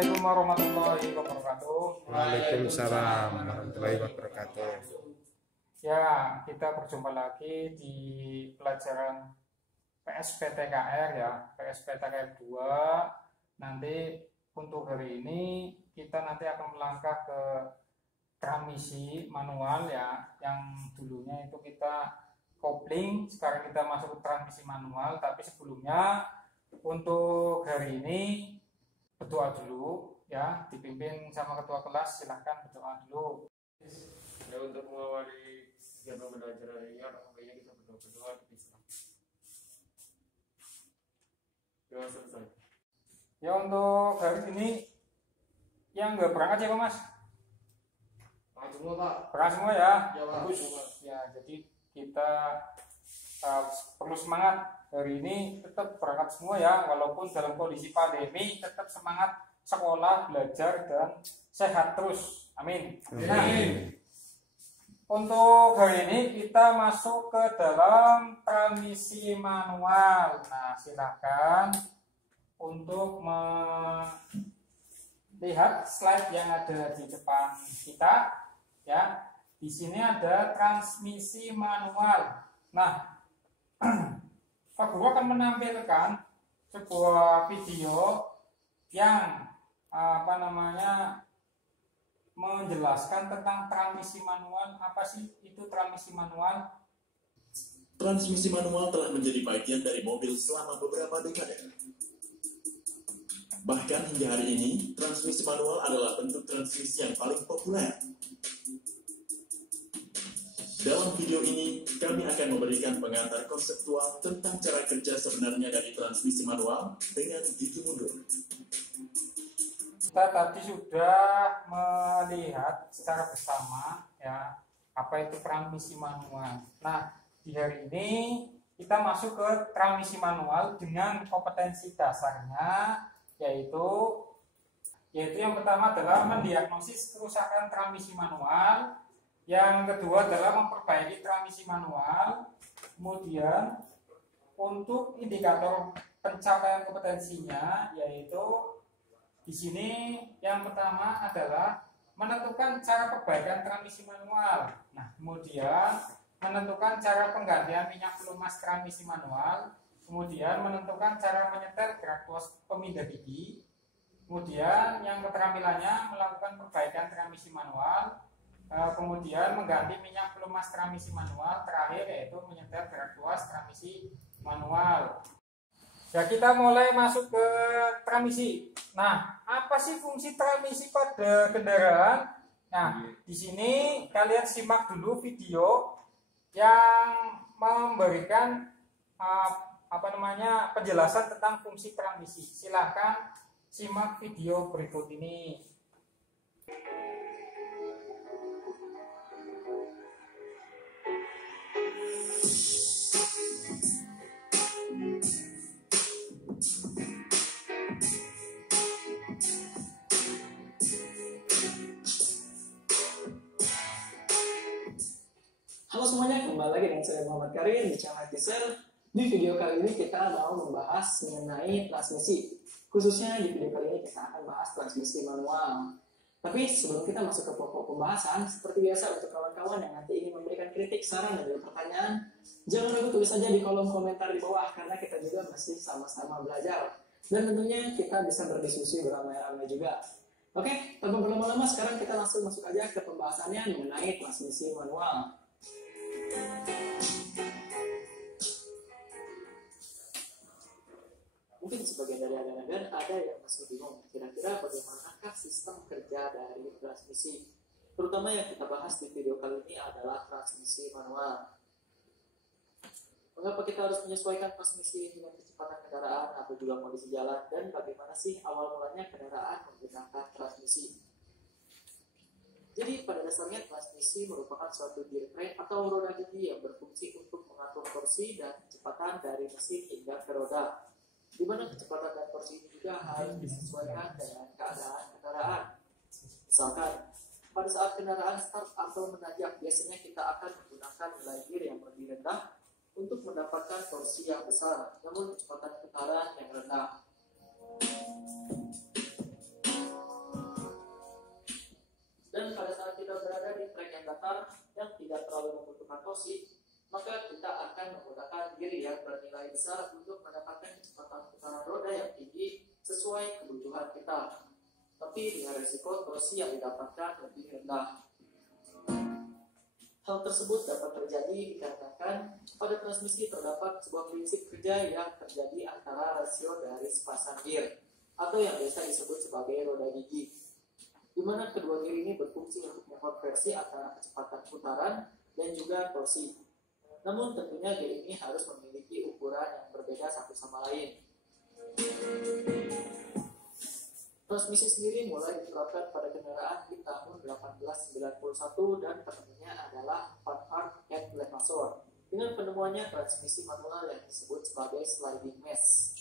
Assalamualaikum warahmatullahi wabarakatuh. Waalaikumsalam warahmatullahi wabarakatuh. Ya, kita berjumpa lagi di pelajaran PSPTKR ya, PSPTKR 2. Nanti untuk hari ini kita nanti akan melangkah ke transmisi manual ya, yang dulunya itu kita kopling, sekarang kita masuk ke transmisi manual. Tapi sebelumnya untuk hari ini berdoa dulu ya, dipimpin sama ketua kelas. Silahkan berdoa dulu. Ya, untuk mengawali kegiatan pembelajaran ini, alhamdulillah kita berdoa di Islam. Ya, selesai. Ya, untuk hari ini yang nggak berangkat siapa Mas? Berangkat semua Pak. Berangkat semua ya. Ya, Pak. Bagus. Ya, jadi kita perlu semangat. Hari ini tetap berangkat semua ya, walaupun dalam kondisi pandemi tetap semangat sekolah, belajar, dan sehat terus. Amin. Nah, untuk hari ini kita masuk ke dalam transmisi manual. Nah, silakan untuk melihat slide yang ada di depan kita ya. Di sini ada transmisi manual. Nah, Pak Guru akan menampilkan sebuah video yang menjelaskan tentang transmisi manual. Apa sih itu transmisi manual? Transmisi manual telah menjadi bagian dari mobil selama beberapa dekade. Bahkan hingga hari ini, transmisi manual adalah bentuk transmisi yang paling populer. Dalam video ini, kami akan memberikan pengantar konseptual tentang cara kerja sebenarnya dari transmisi manual dengan gigi mundur. Kita tadi sudah melihat secara bersama ya, apa itu transmisi manual. Nah, di hari ini kita masuk ke transmisi manual dengan kompetensi dasarnya, yaitu yang pertama adalah mendiagnosis kerusakan transmisi manual. Yang kedua adalah memperbaiki transmisi manual. Kemudian untuk indikator pencapaian kompetensinya, yaitu di sini yang pertama adalah menentukan cara perbaikan transmisi manual. Nah, kemudian menentukan cara penggantian minyak pelumas transmisi manual. Kemudian menentukan cara menyetel gerak tuas pemindah gigi. Kemudian yang keterampilannya melakukan perbaikan transmisi manual. Kemudian mengganti minyak pelumas transmisi manual. Terakhir yaitu menyetel gerak tuas transmisi manual. Ya, kita mulai masuk ke transmisi. Nah, apa sih fungsi transmisi pada kendaraan? Nah, di sini kalian simak dulu video yang memberikan penjelasan tentang fungsi transmisi. Silahkan simak video berikut ini. Halo semuanya, kembali lagi dengan saya Muhammad Karim di channel Teaser. Di video kali ini kita mau membahas mengenai transmisi. Khususnya di video kali ini kita akan bahas transmisi manual. Tapi sebelum kita masuk ke pokok pembahasan, seperti biasa untuk kawan-kawan yang nanti ingin memberikan kritik, saran, dan juga pertanyaan, jangan lupa tulis saja di kolom komentar di bawah, karena kita juga masih sama-sama belajar. Dan tentunya kita bisa berdiskusi beramai-ramai juga. Oke, tanpa berlama-lama sekarang kita langsung masuk aja ke pembahasannya mengenai transmisi manual. Mungkin sebagian dari agan-agan ada yang masih bingung kira-kira bagaimanakah sistem kerja dari transmisi. Terutama yang kita bahas di video kali ini adalah transmisi manual. Mengapa kita harus menyesuaikan transmisi dengan kecepatan kendaraan atau juga kondisi jalan, dan bagaimana sih awal mulanya kendaraan menggunakan transmisi. Jadi pada dasarnya transmisi merupakan suatu gear train atau roda gigi yang berfungsi untuk mengatur torsi dan kecepatan dari mesin hingga ke roda, di mana kecepatan dan torsi ini juga harus disesuaikan dengan keadaan kendaraan. Misalkan pada saat kendaraan start atau menanjak, biasanya kita akan menggunakan nilai gear yang lebih rendah untuk mendapatkan torsi yang besar, namun kecepatan putaran yang rendah. datar yang tidak terlalu membutuhkan torsi, maka kita akan menggunakan gear yang bernilai besar untuk mendapatkan kecepatan putaran roda yang tinggi sesuai kebutuhan kita, tapi dengan resiko torsi yang didapatkan lebih rendah. Hal tersebut dapat terjadi dikarenakan pada transmisi terdapat sebuah prinsip kerja yang terjadi antara rasio dari sepasang gear atau yang biasa disebut sebagai roda gigi, di mana kedua gear ini berfungsi untuk mengonversi antara kecepatan putaran dan juga torsi. Namun tentunya gear ini harus memiliki ukuran yang berbeda satu sama lain. Transmisi sendiri mulai diterapkan pada kendaraan di tahun 1891 dan penemunya adalah Van and Levasseur dengan penemuannya transmisi manual yang disebut sebagai sliding mesh,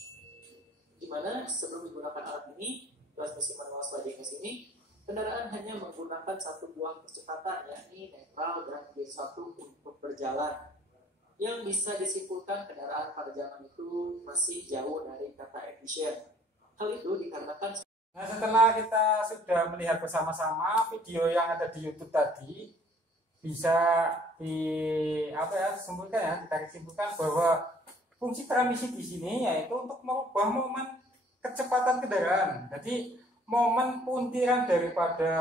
di mana sebelum digunakan alat ini, transmisi manual sliding mesh ini, kendaraan hanya menggunakan satu buah percepatan, yakni netral dan G1 untuk berjalan. Yang bisa disimpulkan kendaraan pada zaman itu masih jauh dari kata efisien. Hal itu dikarenakan Nah, setelah kita sudah melihat bersama-sama video yang ada di YouTube tadi, bisa kita simpulkan bahwa fungsi transmisi di sini yaitu untuk merubah momen kecepatan kendaraan. Jadi momen puntiran daripada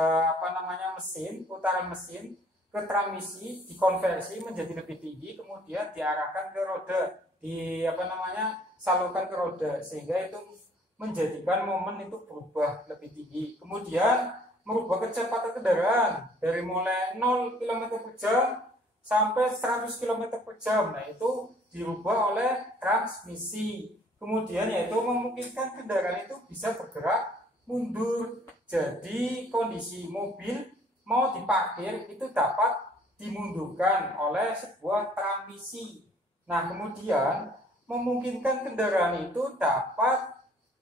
putaran mesin ke transmisi dikonversi menjadi lebih tinggi, kemudian diarahkan ke roda, salurkan ke roda, sehingga itu menjadikan momen itu berubah lebih tinggi. Kemudian merubah kecepatan kendaraan dari mulai 0 km per jam sampai 100 km per jam. Nah, itu dirubah oleh transmisi. Kemudian yaitu memungkinkan kendaraan itu bisa bergerak mundur. Jadi kondisi mobil mau diparkir itu dapat dimundurkan oleh sebuah transmisi. Nah, kemudian memungkinkan kendaraan itu dapat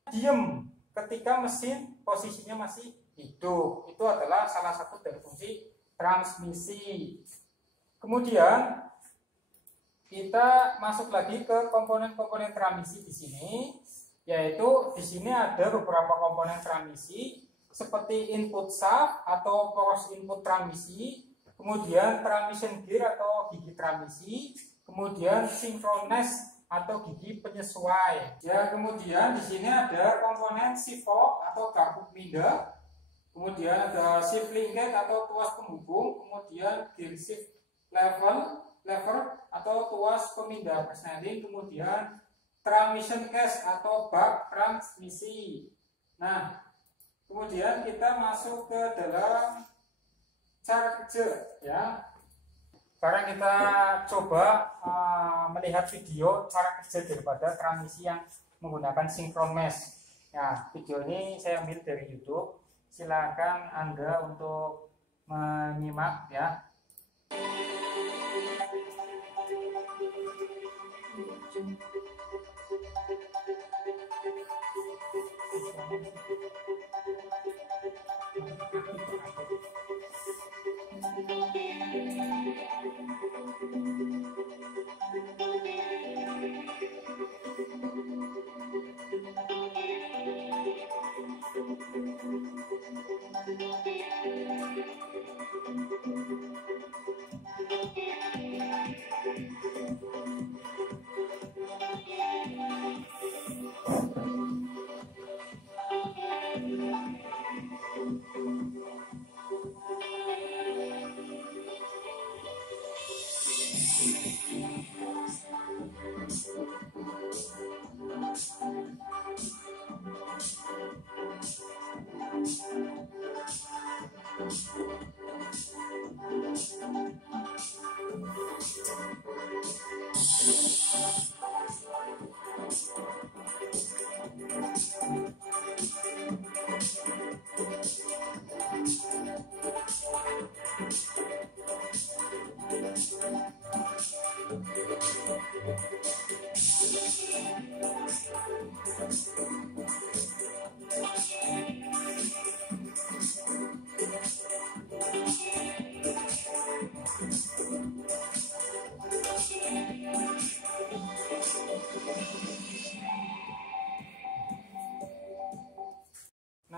diam ketika mesin posisinya masih hidup. Itu adalah salah satu dari fungsi transmisi. Kemudian kita masuk lagi ke komponen-komponen transmisi di sini, yaitu di sini ada beberapa komponen transmisi seperti input shaft atau poros input transmisi, kemudian transmission gear atau gigi transmisi, kemudian synchronous atau gigi penyesuai. Ya, kemudian di sini ada komponen shift fork atau garbuk pindah, kemudian ada shift linkage atau tuas penghubung, kemudian gear shift lever atau tuas pemindah persneling, kemudian transmission case atau bak transmisi. Nah, kemudian kita masuk ke dalam cara kerja, ya. Sekarang kita coba melihat video cara kerja daripada transmisi yang menggunakan synchron mesh. Nah, video ini saya ambil dari YouTube. Silakan Anda untuk menyimak, ya.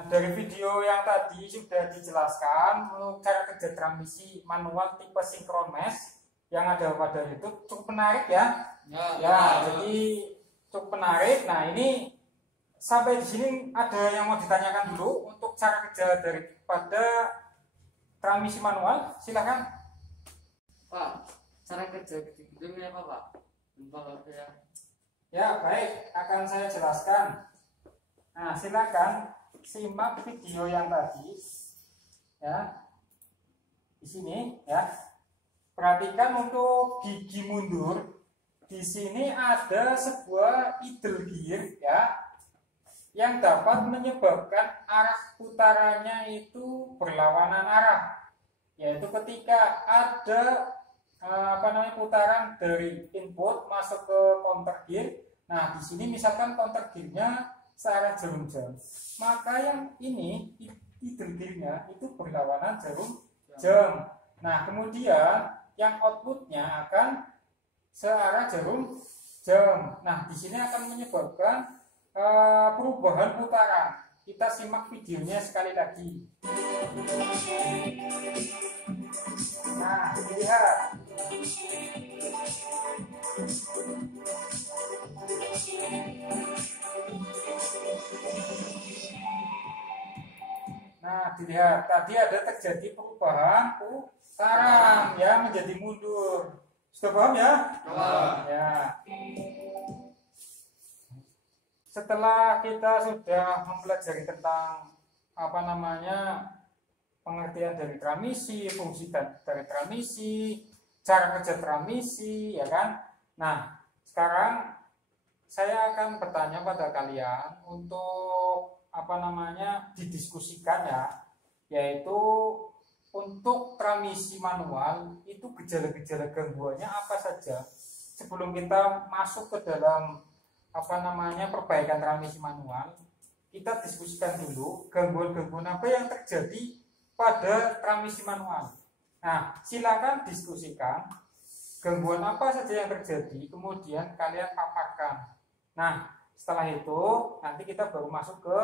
dari video yang tadi sudah dijelaskan untuk cara kerja transmisi manual tipe sinkrones yang ada pada YouTube, cukup menarik ya. Jadi cukup menarik. Nah, ini sampai di sini ada yang mau ditanyakan dulu untuk cara kerja daripada transmisi manual, silakan. Pak, cara kerja gedung-gedungnya apa Pak? Lupa ya. Ya baik, akan saya jelaskan. Nah, silakan simak video yang tadi ya di sini ya. Perhatikan untuk gigi mundur. Di sini ada sebuah idle gear ya yang dapat menyebabkan arah putarannya itu berlawanan arah, yaitu ketika ada putaran dari input masuk ke counter gear. Nah, di sini misalkan counter gearnya searah jarum jam, maka yang ini idle gearnya itu berlawanan jarum jam. Nah, kemudian yang outputnya akan searah jarum jam. Nah, di sini akan menyebabkan perubahan putaran. Kita simak videonya sekali lagi. Nah, lihat. Nah, dilihat tadi ada terjadi perubahan putaran ya menjadi mundur. Sudah paham ya? Ya. Setelah kita sudah mempelajari tentang pengertian dari transmisi, fungsi dari transmisi, cara kerja transmisi, ya kan? Nah, sekarang saya akan bertanya pada kalian untuk didiskusikan ya, yaitu untuk transmisi manual itu gejala-gejala gangguannya apa saja sebelum kita masuk ke dalam perbaikan transmisi manual. Kita diskusikan dulu gangguan-gangguan apa yang terjadi pada transmisi manual. Nah, silakan diskusikan gangguan apa saja yang terjadi, kemudian kalian paparkan. Nah, setelah itu nanti kita baru masuk ke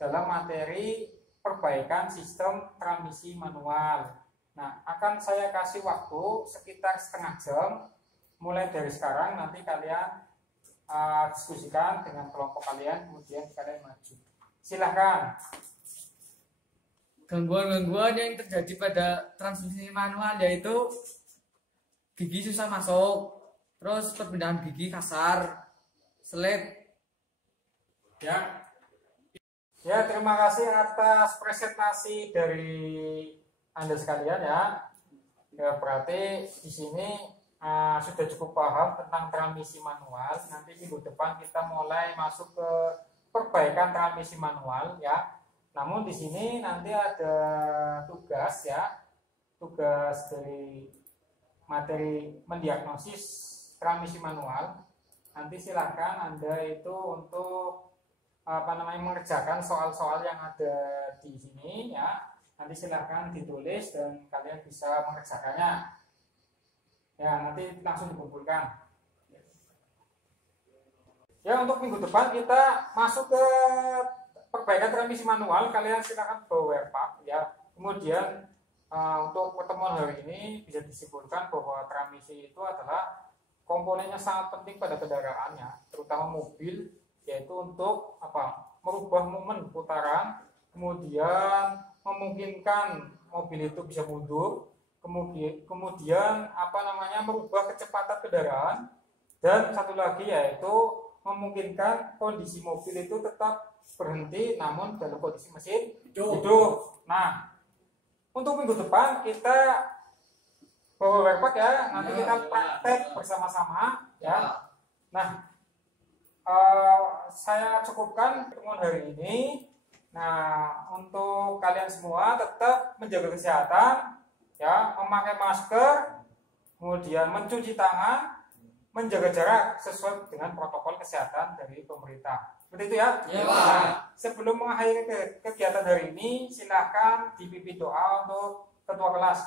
dalam materi perbaikan sistem transmisi manual. Nah, akan saya kasih waktu sekitar setengah jam mulai dari sekarang. Nanti kalian diskusikan dengan kelompok kalian, kemudian kalian maju. Silahkan. Gangguan-gangguan yang terjadi pada transmisi manual yaitu gigi susah masuk, terus perpindahan gigi kasar, selip. Ya, terima kasih atas presentasi dari Anda sekalian ya. Ya, berarti di sini sudah cukup paham tentang transmisi manual. Nanti minggu depan kita mulai masuk ke perbaikan transmisi manual ya. Namun di sini nanti ada tugas ya, tugas dari materi mendiagnosis transmisi manual. Nanti silakan Anda itu untuk mengerjakan soal-soal yang ada di sini ya. Nanti silakan ditulis dan kalian bisa mengerjakannya. Ya, nanti langsung dikumpulkan. Ya, untuk minggu depan kita masuk ke perbaikan transmisi manual. Kalian silakan bawa WordPad ya. Kemudian untuk pertemuan hari ini bisa disimpulkan bahwa transmisi itu adalah komponennya sangat penting pada kendaraannya, terutama mobil, yaitu untuk merubah momen putaran, kemudian memungkinkan mobil itu bisa mundur, kemudian merubah kecepatan kendaraan, dan satu lagi yaitu memungkinkan kondisi mobil itu tetap berhenti namun dalam kondisi mesin hidup. Nah, untuk minggu depan kita bawa WordPad ya, nanti kita praktek bersama-sama ya. Nah, saya cukupkan pertemuan hari ini. Nah, untuk kalian semua tetap menjaga kesehatan ya, memakai masker, kemudian mencuci tangan, menjaga jarak sesuai dengan protokol kesehatan dari pemerintah. Seperti itu ya. Nah, sebelum mengakhiri kegiatan hari ini, silakan dipimpin doa untuk ketua kelas.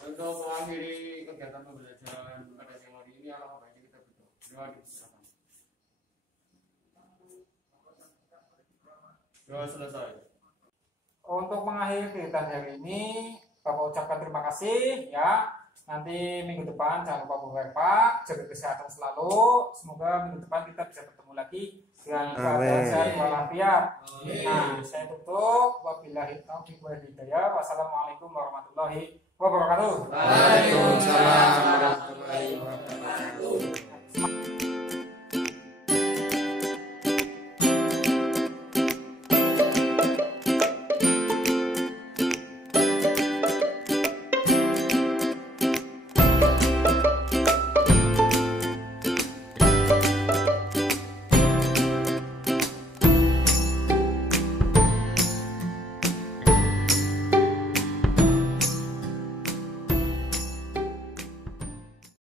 Untuk mengakhiri kegiatan pembelajaran pada siang hari ini, alangkah baiknya kita berdoa. Sudah selesai. Untuk mengakhiri kegiatan hari ini, Bapak ucapkan terima kasih ya. Nanti minggu depan jangan lupa berwepak, jaga kesehatan selalu. Semoga minggu depan kita bisa bertemu lagi dengan keadaan sehat walafiat. Nah, saya tutup. Wabillahi taufiq wal hidayah. Wassalamualaikum warahmatullahi wabarakatuh. Waalaikumsalam.